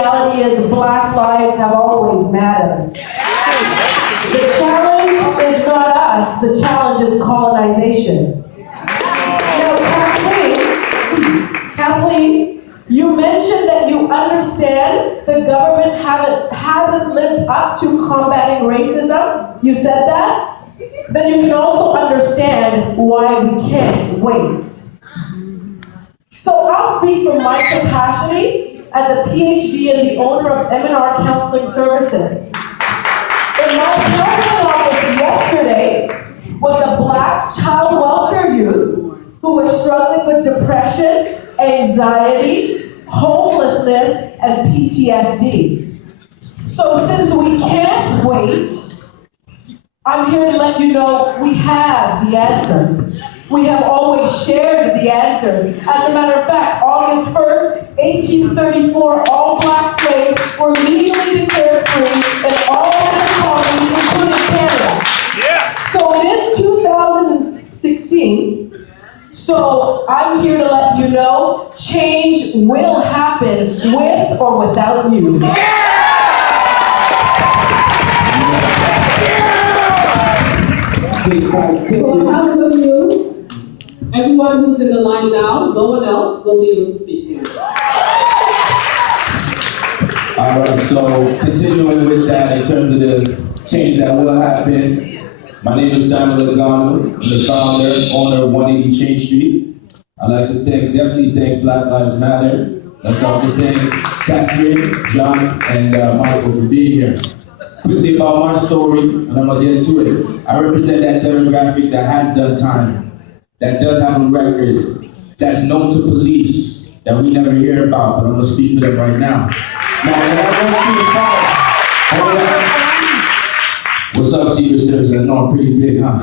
reality is Black lives have always mattered. The challenge is not us, the challenge is colonization. Now, Kathleen, you mentioned that you understand the government hasn't lived up to combating racism. You said that? Then you can also understand why we can't wait. So I'll speak from my capacity as a PhD and the owner of M&R Counseling Services. In my counseling office yesterday was a Black child welfare youth who was struggling with depression, anxiety, homelessness, and PTSD. So since we can't wait, I'm here to let you know we have the answers. We have always shared the answers. As a matter of fact, August 1st, 1834, all Black slaves were legally declared free in all British colonies, including Canada. Yeah. So it is 2016. So I'm here to let you know change will happen with or without you. Yeah. Well, I have good news. Everyone who's in the line now, no one else will be able to speak here. All right, so continuing with that, in terms of the change that will happen, my name is Samuel Lagano. I'm the founder, owner of 180 Change Street. I'd like to definitely thank Black Lives Matter. I'd like to also thank Catherine, John, and Michael for being here. Quickly about my story, and I'm gonna get into it. I represent that demographic that has done time, that does have a record, that's known to police, that we never hear about, but I'm gonna speak for them right now. Now, when I go through the what's up, Secret Service? I know I'm pretty big, huh?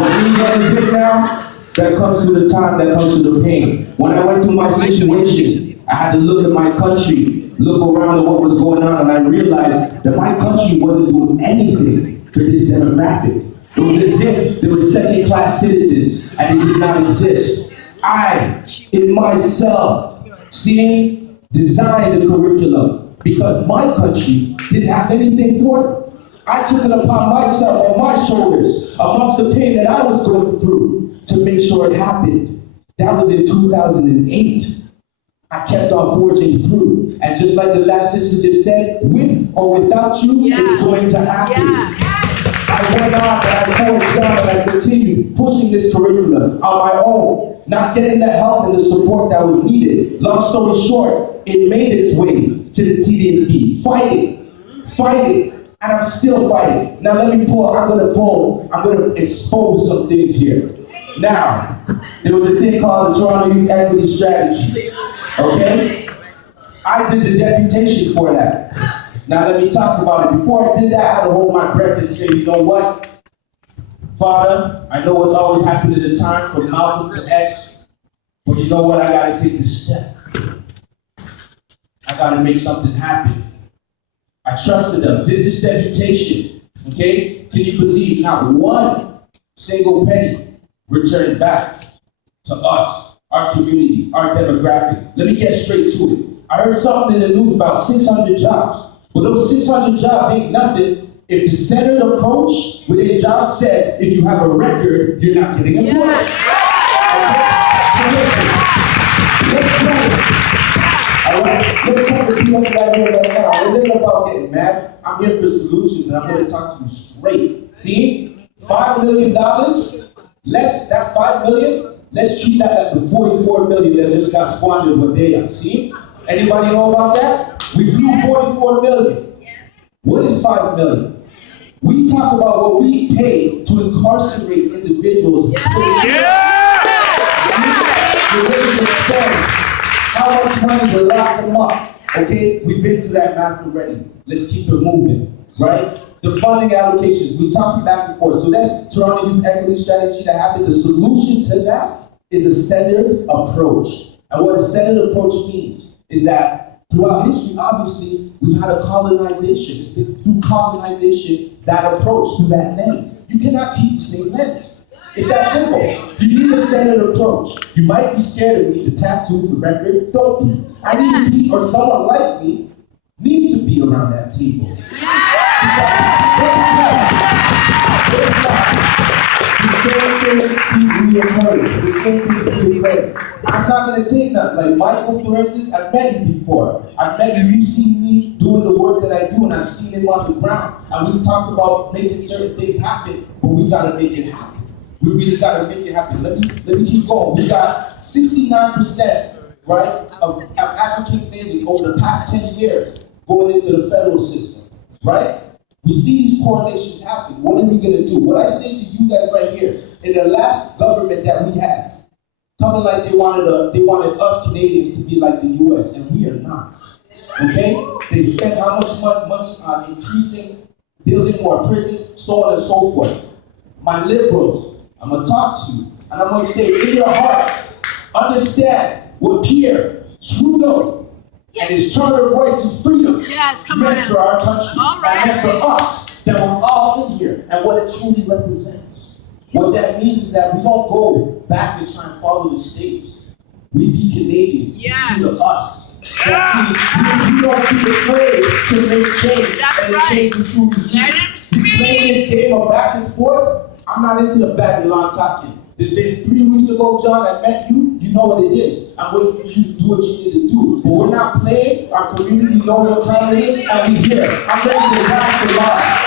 When we getting big now, that comes to the time, that comes to the pain. When I went through my situation, I had to look at my country, look around at what was going on, and I realized that my country wasn't doing anything for this demographic. It was as if they were second-class citizens and they did not exist. I, in myself, designed the curriculum because my country didn't have anything for them. I took it upon myself, on my shoulders, amongst the pain that I was going through to make sure it happened. That was in 2008. I kept on forging through. And just like the last sister just said, with or without you, it's going to happen. Yeah. I went on and I forged on and I continued pushing this curriculum on my own, not getting the help and the support that was needed. Long story short, it made its way to the TDSB. Fighting, and I'm still fighting. Now let me I'm gonna expose some things here. Now, there was a thing called the Toronto Youth Equity Strategy. Okay? I did the deputation for that. Now let me talk about it. Before I did that, I had to hold my breath and say, you know what? Father, I know what's always happened at the time from Malcolm to X, but you know what? I gotta take this step. I gotta make something happen. I trusted them, did this deputation, okay? Can you believe not one single penny returned back to us, our community, our demographic? Let me get straight to it. I heard something in the news about 600 jobs. Well, those 600 jobs ain't nothing if the centered approach within jobs says if you have a record, you're not getting employed. Okay? So listen, let's try it. All right? Let's come to people right here right now. We're thinking about getting mad. I'm here for solutions and I'm going to talk to you straight. See? $5 million, that $5 million, let's treat that like the $44 million that just got squandered one day. See? Anybody know about that? We blew $44 million. Yes. What is $5 million? We talk about what we pay to incarcerate individuals. Yeah. We're ready to spend how much money to lock them up. Okay? We've been through that math already. Let's keep it moving. Right? The funding allocations, we talked back and forth. So that's Toronto Youth Equity Strategy that happened. The solution to that is a centered approach. And what a centered approach means is that throughout history, obviously, we've had a colonization. It's been through colonization, that approach, through that lens. You cannot keep the same lens. It's that simple. You need a centered approach. You might be scared of me, the tattoos, the record. Don't be. I need to be, or someone like me needs to be around that table. The same things we have heard. The same things we have heard. I'm not going to take nothing. Like Michael, for instance, I've met you before. I've met you. You've seen me doing the work that I do, and I've seen him on the ground. And we talked about making certain things happen, but we got to make it happen. We really got to make it happen. Let me keep going. We got 69%, right, of African families over the past 10 years going into the federal system, right? We see these correlations happen. What are we going to do? What I say to you guys right here, in the last government that we had, coming like they wanted us Canadians to be like the U.S., and we are not. Okay? They spend how much money on increasing, building more prisons, so on and so forth. My liberals, I'm going to talk to you, and I'm going to say, in your heart, understand what Pierre Trudeau and his Charter of Rights and Freedom meant for our country, and meant for us, that we're all in here, and what it truly represents. What that means is that we don't go back and try and follow the states. We be Canadians. It's true to us. That means we don't be afraid to make change, and the change we truly need. Playing this game of back and forth, I'm not into the Babylon talking. It's been 3 weeks ago, John, I met you. You know what it is. I'm waiting for you to do what you need to do. But we're not playing. Our community knows what time it is, and we're here. I'm ready to ride for life.